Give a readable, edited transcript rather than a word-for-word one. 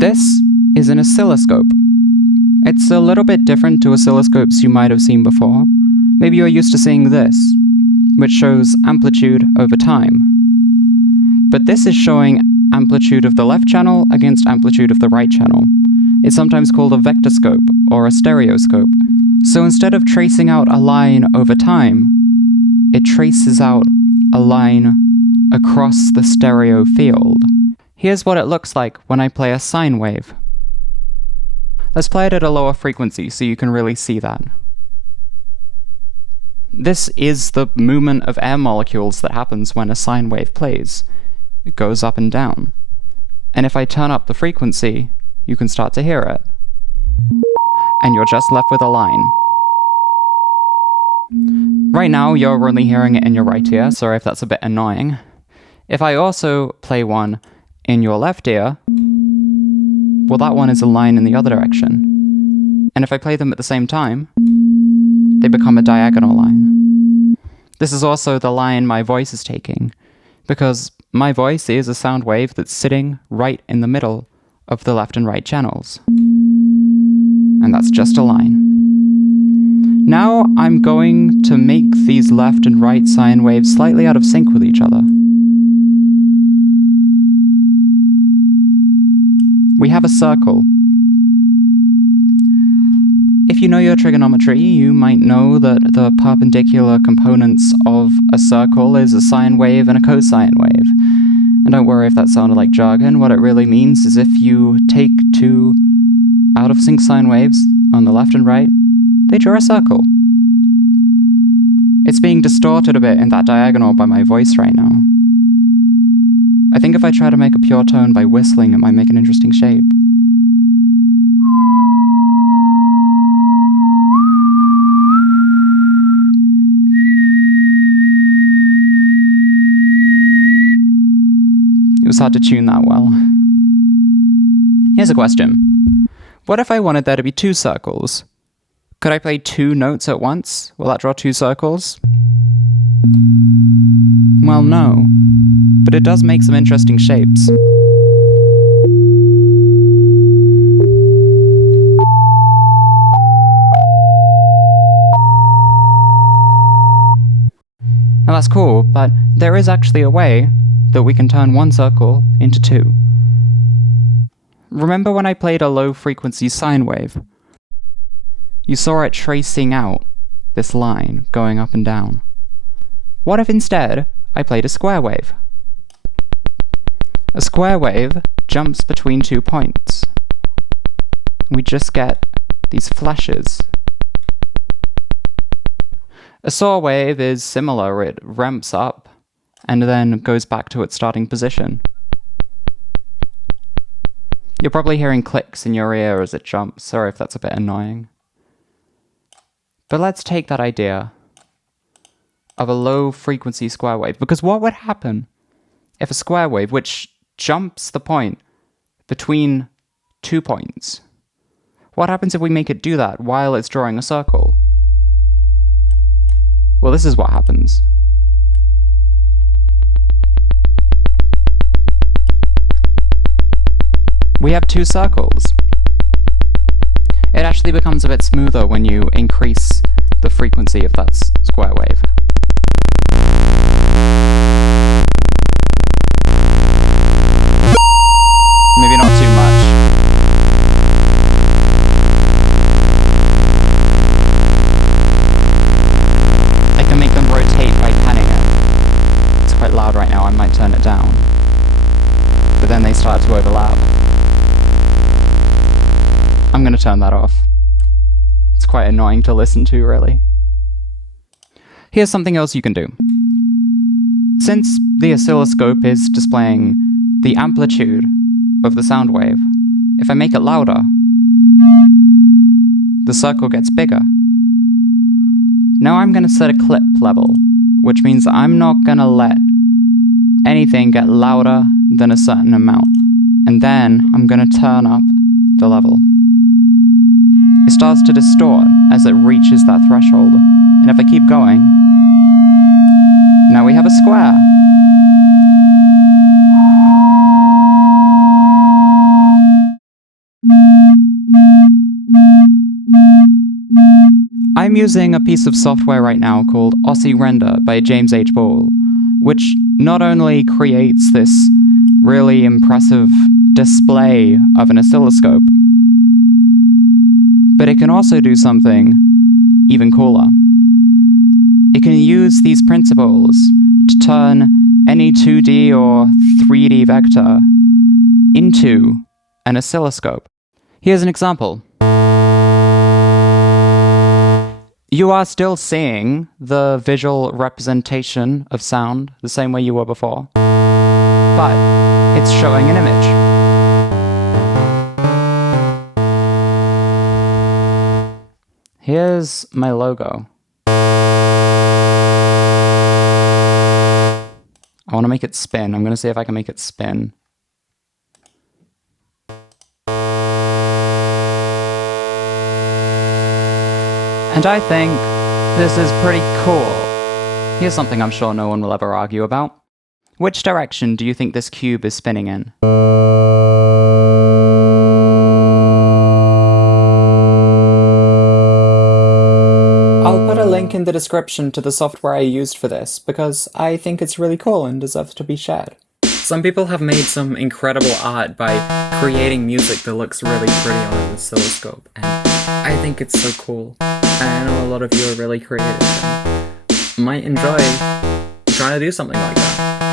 This is an oscilloscope. It's a little bit different to oscilloscopes you might have seen before. Maybe you're used to seeing this, which shows amplitude over time. But this is showing amplitude of the left channel against amplitude of the right channel. It's sometimes called a vectorscope or a stereoscope. So instead of tracing out a line over time, it traces out a line across the stereo field. Here's what it looks like when I play a sine wave. Let's play it at a lower frequency so you can really see that. This is the movement of air molecules that happens when a sine wave plays. It goes up and down. And if I turn up the frequency, you can start to hear it. And you're just left with a line. Right now, you're only hearing it in your right ear. Sorry if that's a bit annoying. If I also play one in your left ear, well, that one is a line in the other direction. And if I play them at the same time, they become a diagonal line. This is also the line my voice is taking, because my voice is a sound wave that's sitting right in the middle of the left and right channels. And that's just a line. Now I'm going to make these left and right sine waves slightly out of sync with each other. We have a circle. If you know your trigonometry, you might know that the perpendicular components of a circle is a sine wave and a cosine wave. And don't worry if that sounded like jargon. What it really means is if you take two out of sync sine waves on the left and right, they draw a circle. It's being distorted a bit in that diagonal by my voice right now. I think if I try to make a pure tone by whistling, it might make an interesting shape. It was hard to tune that well. Here's a question. What if I wanted there to be two circles? Could I play two notes at once? Will that draw two circles? Well, no. But it does make some interesting shapes. Now that's cool, but there is actually a way that we can turn one circle into two. Remember when I played a low-frequency sine wave? You saw it tracing out this line going up and down. What if instead I played a square wave? A square wave jumps between 2 points. We just get these flashes. A saw wave is similar. It ramps up and then goes back to its starting position. You're probably hearing clicks in your ear as it jumps. Sorry if that's a bit annoying. But let's take that idea of a low-frequency square wave, because what would happen if a square wave, which jumps the point between 2 points, what happens if we make it do that while it's drawing a circle? Well, this is what happens. We have two circles. It actually becomes a bit smoother when you increase the frequency of that square wave. Maybe not too much. I can make them rotate by panning it. It's quite loud right now, I might turn it down. But then they start to overlap. I'm going to turn that off. It's quite annoying to listen to, really. Here's something else you can do. Since the oscilloscope is displaying the amplitude of the sound wave, if I make it louder, the circle gets bigger. Now I'm going to set a clip level, which means I'm not going to let anything get louder than a certain amount. And then I'm going to turn up the level. It starts to distort as it reaches that threshold. And if I keep going, now we have a square. using a piece of software right now called OscillosCopes by James H. Ball, which not only creates this really impressive display of an oscilloscope, but it can also do something even cooler. It can use these principles to turn any 2D or 3D vector into an oscilloscope. Here's an example. You are still seeing the visual representation of sound the same way you were before, but it's showing an image. Here's my logo. I want to make it spin. I'm going to see if I can make it spin. And I think this is pretty cool. Here's something I'm sure no one will ever argue about. Which direction do you think this cube is spinning in? I'll put a link in the description to the software I used for this, because I think it's really cool and deserves to be shared. Some people have made some incredible art by creating music that looks really pretty on an oscilloscope, and I think it's so cool. I know a lot of you are really creative and might enjoy trying to do something like that.